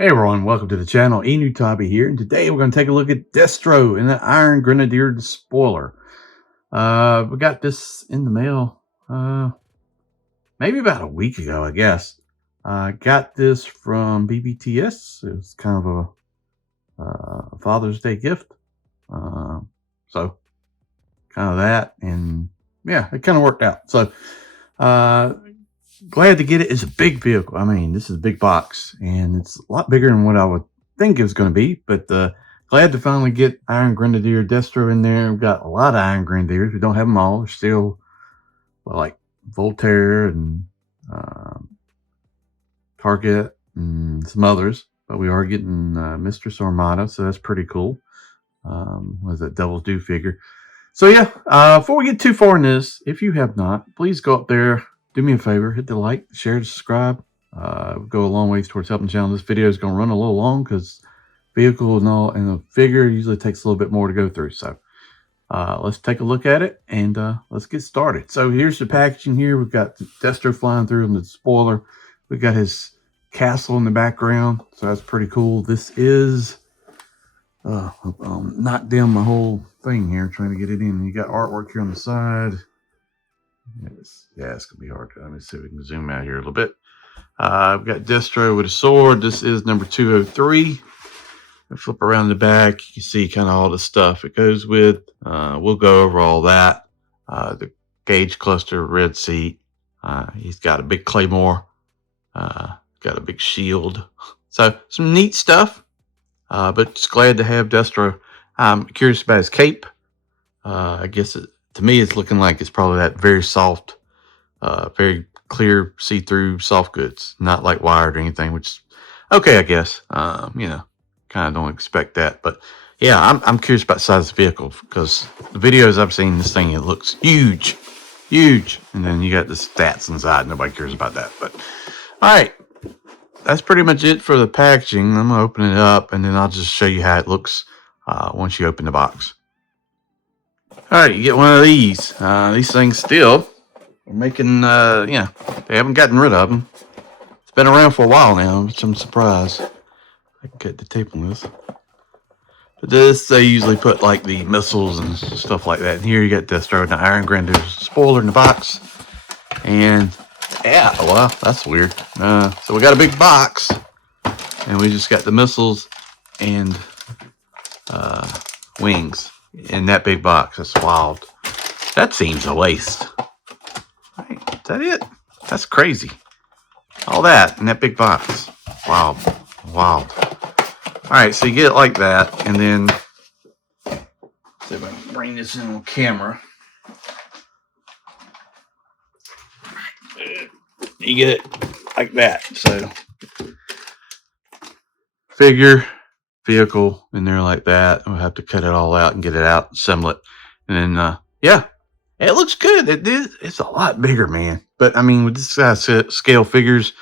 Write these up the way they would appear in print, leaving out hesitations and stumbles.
Hey everyone, welcome to the channel. Enewtabie here, and today we're going to take a look at Destro in the Iron Grenadier Despoiler. We got this in the mail maybe about a week ago, I guess. Got this from BBTS. It was kind of a Father's Day gift. So kind of that, and yeah, it kind of worked out. So glad to get it. It's a big vehicle. I mean, this is a big box, and it's a lot bigger than what I would think it was going to be. But glad to finally get Iron Grenadier Destro in there. We've got a lot of Iron Grenadiers. We don't have them all. There's still like Voltaire and Target and some others. But we are getting Mistress Armada, so that's pretty cool. Was that Devil's Due figure? So yeah, before we get too far in this, if you have not, please go up there, do me a favor, hit the like, share, subscribe. Go a long ways towards helping the channel. This video is going to run a little long because vehicle and all and the figure usually takes a little bit more to go through. So let's take a look at it and let's get started. So here's the packaging here. We've got the Destro flying through and the spoiler. We've got his castle in the background, so that's pretty cool. This is knock down my whole thing here trying to get it in. You got artwork here on the side. Yeah, it's gonna be hard. Let me see if we can zoom out here a little bit. I've got Destro with a sword. This is number 203. Flip around the back, you can see kind of all the stuff it goes with. We'll go over all that. The gauge cluster, red seat. He's got a big claymore. Got a big shield. So some neat stuff. But just glad to have Destro. I'm curious about his cape. I guess to me it's looking like it's probably that very soft, very clear, see-through soft goods, not like wired or anything, which is okay, I guess. Kind of don't expect that, but yeah, I'm curious about the size of the vehicle because the videos I've seen, this thing, it looks huge, and then you got the stats inside. Nobody cares about that, but all right. That's pretty much it for the packaging. I'm gonna open it up and then I'll just show you how it looks once you open the box. All right, you get one of these. These things still are making, they haven't gotten rid of them. It's been around for a while now, which I'm surprised. I can get the tape on this. But this, they usually put like the missiles and stuff like that. And here you got Destro and the Iron Grenadier spoiler in the box. And yeah, well, that's weird. So we got a big box, and we just got the missiles and wings in that big box. That's wild. That seems a waste. Right, is that it? That's crazy. All that in that big box. Wow. All right, so you get it like that, and then see if I can bring this in on camera. You get it like that. So figure, vehicle in there like that. We'll have to cut it all out and get it out, assemble it, and then yeah, it looks good. It's a lot bigger, man. But I mean, with this size scale figures,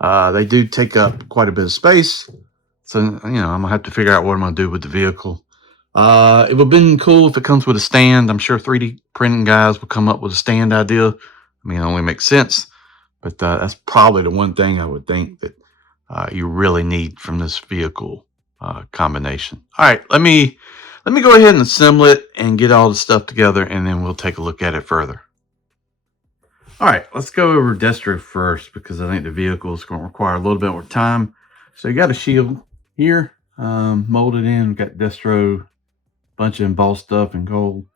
they do take up quite a bit of space. So I'm gonna have to figure out what I'm gonna do with the vehicle. It would have been cool if it comes with a stand. I'm sure 3D printing guys will come up with a stand idea. I mean, it only makes sense. But that's probably the one thing I would think that you really need from this vehicle combination. All right, let me go ahead and assemble it and get all the stuff together, and then we'll take a look at it further. All right, let's go over Destro first because I think the vehicle is going to require a little bit more time. So you got a shield here, molded in. Got Destro, bunch of embossed stuff in gold.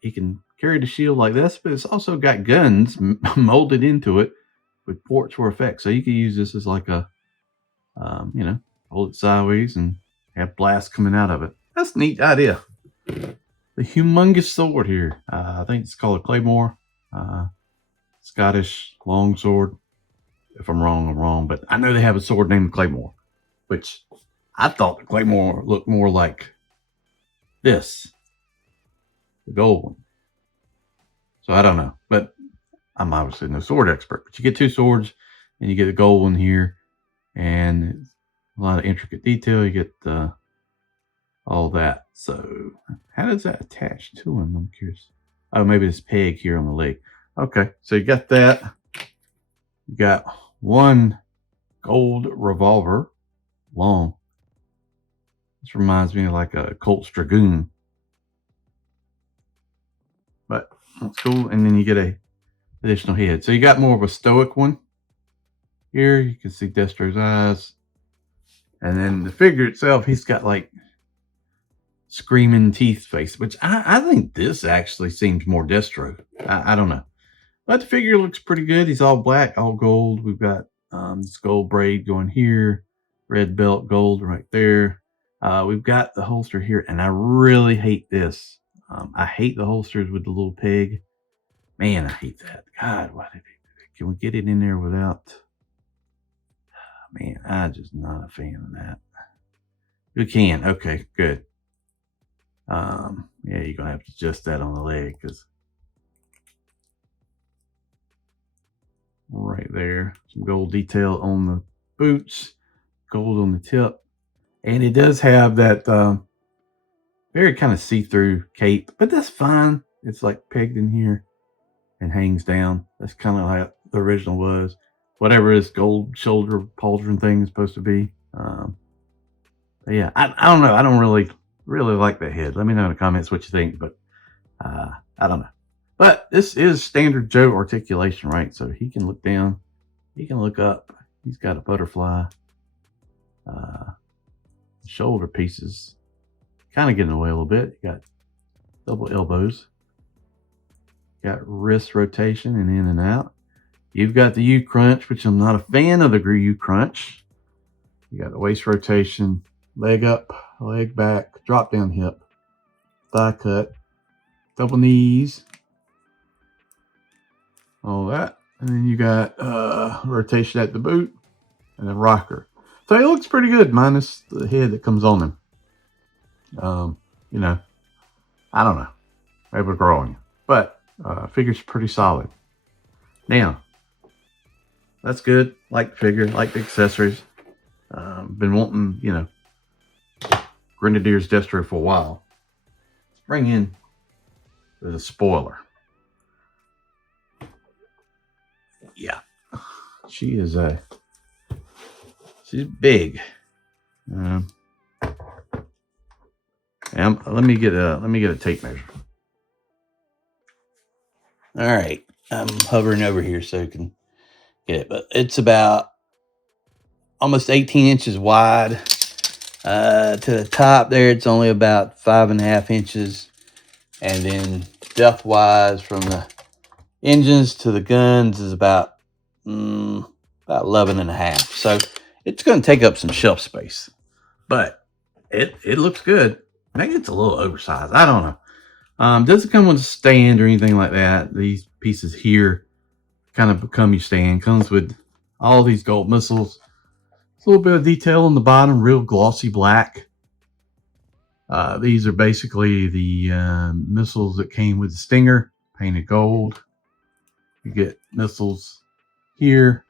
He can carry the shield like this, but it's also got guns molded into it with ports for effect. So you can use this as like a, hold it sideways and have blasts coming out of it. That's a neat idea. The humongous sword here. I think it's called a claymore. Scottish long sword. If I'm wrong, I'm wrong. But I know they have a sword named Claymore, which I thought the Claymore looked more like this. The gold one. So I don't know, but I'm obviously no sword expert. But you get two swords, and you get a gold one here, and a lot of intricate detail. You get all that. So how does that attach to him? I'm curious. Oh, maybe this peg here on the leg. Okay, so you got that. You got one gold revolver long. This reminds me of like a Colt's Dragoon. But that's cool. And then you get a additional head. So you got more of a stoic one. Here you can see Destro's eyes. And then the figure itself, he's got like screaming teeth face, which I think this actually seems more Destro. I don't know. But the figure looks pretty good. He's all black, all gold. We've got this gold braid going here, red belt, gold right there. We've got the holster here, and I really hate this. I hate the holsters with the little peg. Man, I hate that. God, why did can we get it in there without? Man, I'm just not a fan of that. We can. Okay, good. Yeah, you're gonna have to adjust that on the leg because right there, some gold detail on the boots, gold on the tip, and it does have that very kind of see-through cape, but that's fine. It's like pegged in here and hangs down. That's kind of like the original was. Whatever this gold shoulder pauldron thing is supposed to be. Yeah, I don't know. I don't really like that head. Let me know in the comments what you think, but I don't know. But this is standard Joe articulation, right? So he can look down, he can look up. He's got a butterfly. Shoulder pieces kind of getting away a little bit. You got double elbows. Got wrist rotation and in and out. You've got the U crunch, which I'm not a fan of the U crunch. You got the waist rotation, leg up, leg back, drop down hip, thigh cut, double knees, all that. And then you got rotation at the boot and a rocker. So it looks pretty good, minus the head that comes on him. You know, I don't know. Maybe we're growing. But figure's pretty solid. Now, that's good. Like the figure, like the accessories. Been wanting, you know, Grenadier's Destro for a while. Let's bring in the spoiler. Yeah, she is she's big. Let me get a tape measure. All right, I'm hovering over here so you can get it, but it's about almost 18 inches wide. To the top there, it's only about 5.5 inches, and then depth wise from the engines to the guns is about 11.5. So it's going to take up some shelf space, but it looks good. Maybe it's a little oversized. I don't know. Doesn't come with a stand or anything like that. These pieces here kind of become your stand. Comes with all these gold missiles. A little bit of detail on the bottom, real glossy black. These are basically the missiles that came with the Stinger, painted gold. You get missiles here,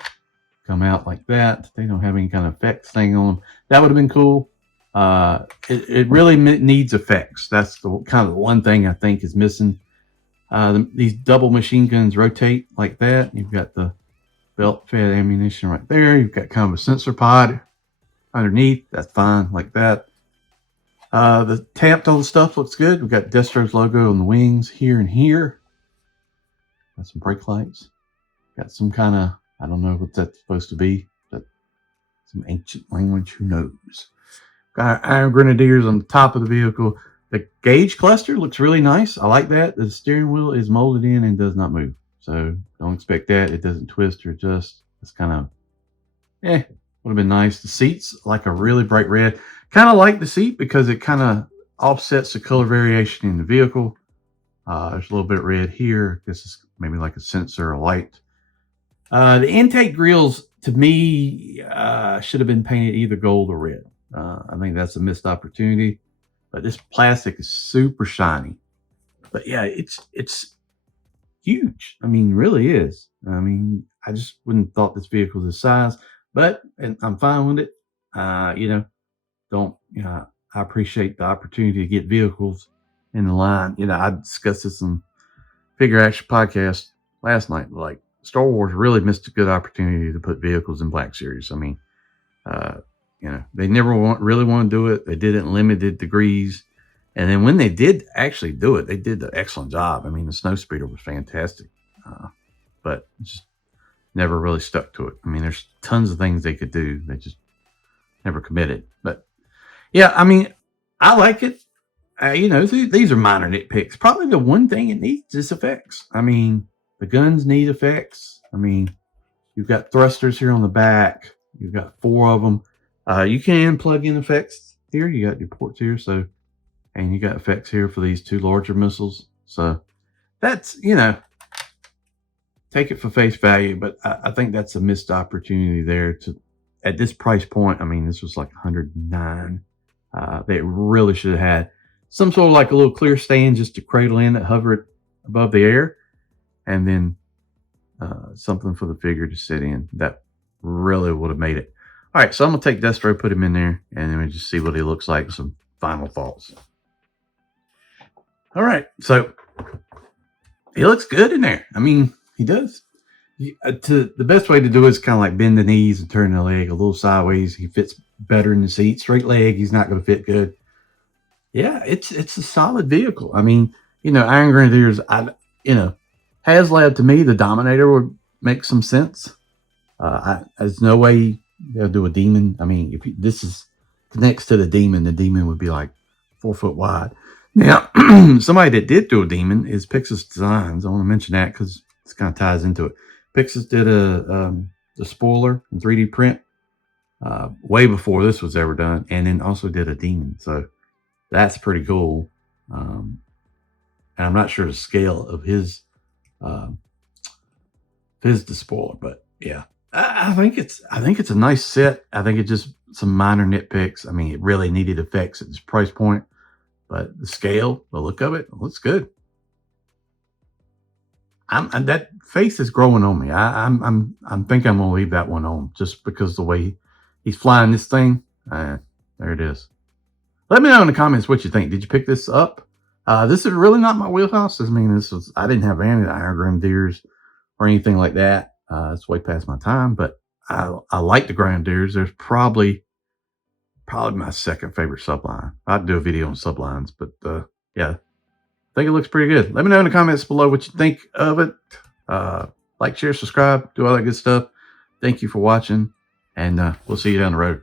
come out like that. They don't have any kind of effects thing on them. That would have been cool. It really needs effects. That's the kind of the one thing I think is missing. These double machine guns rotate like that. You've got the belt-fed ammunition right there. You've got kind of a sensor pod underneath. That's fine like that. The tapped on stuff looks good. We've got Destro's logo on the wings here and here. Got some brake lights. Got some kind of, I don't know what that's supposed to be, but some ancient language, who knows. Got Iron Grenadiers on the top of the vehicle. The gauge cluster looks really nice. I like that. The steering wheel is molded in and does not move. So don't expect that. It doesn't twist or adjust. It's kind of, would have been nice. The seats, like a really bright red. Kind of like the seat because it kind of offsets the color variation in the vehicle. There's a little bit of red here. This is maybe like a sensor or light. The intake grills, to me, should have been painted either gold or red. I think that's a missed opportunity. But this plastic is super shiny. But yeah, it's huge. I mean, really is. I mean, I just wouldn't have thought this vehicle was this size. But and I'm fine with it. I appreciate the opportunity to get vehicles in the line. I discussed this on Figure Action Podcast last night. Like, Star Wars really missed a good opportunity to put vehicles in Black Series. I mean, they never really want to do it. They did it in limited degrees. And then when they did actually do it, they did an excellent job. I mean, the snow speeder was fantastic, but just never really stuck to it. I mean, there's tons of things they could do. They just never committed. But yeah, I mean, I like it. These are minor nitpicks. Probably the one thing it needs is effects. I mean, the guns need effects. I mean, you've got thrusters here on the back. You've got 4 of them. You can plug in effects here. You got your ports here. And you got effects here for these 2 larger missiles. So that's, take it for face value. But I think that's a missed opportunity there at this price point. I mean, this was like $109. They really should have had some sort of like a little clear stand just to cradle in that hover it above the air. And then something for the figure to sit in. That really would have made it. All right, so I'm going to take Destro, put him in there, and then we just see what he looks like. Some final thoughts. All right, so he looks good in there. I mean, he does. The best way to do it is kind of like bend the knees and turn the leg a little sideways. He fits better in the seat. Straight leg, he's not going to fit good. Yeah, it's a solid vehicle. I mean, Iron Grenadiers, HasLab, to me, the Dominator would make some sense. There's no way they'll do a Demon. I mean, if this is next to the Demon would be like 4 foot wide. Now, somebody that did do a Demon is Pixis Designs. I want to mention that because this kind of ties into it. Pixis did a Despoiler in 3D print way before this was ever done, and then also did a Demon. So that's pretty cool. And I'm not sure the scale of his Despoiler, but yeah, I think it's a nice set. I think it's just some minor nitpicks. I mean, it really needed effects at this price point, but the scale, the look of it looks good. That face is growing on me. I'm thinking I'm gonna leave that one on just because the way he's flying this thing. There it is. Let me know in the comments what you think. Did you pick this up? This is really not my wheelhouse. I mean, I didn't have any of the Iron Grenadiers or anything like that. It's way past my time, but I like the Grenadiers. There's probably my second favorite subline. I'd do a video on sublines, but yeah, I think it looks pretty good. Let me know in the comments below what you think of it. Like, share, subscribe, do all that good stuff. Thank you for watching, and we'll see you down the road.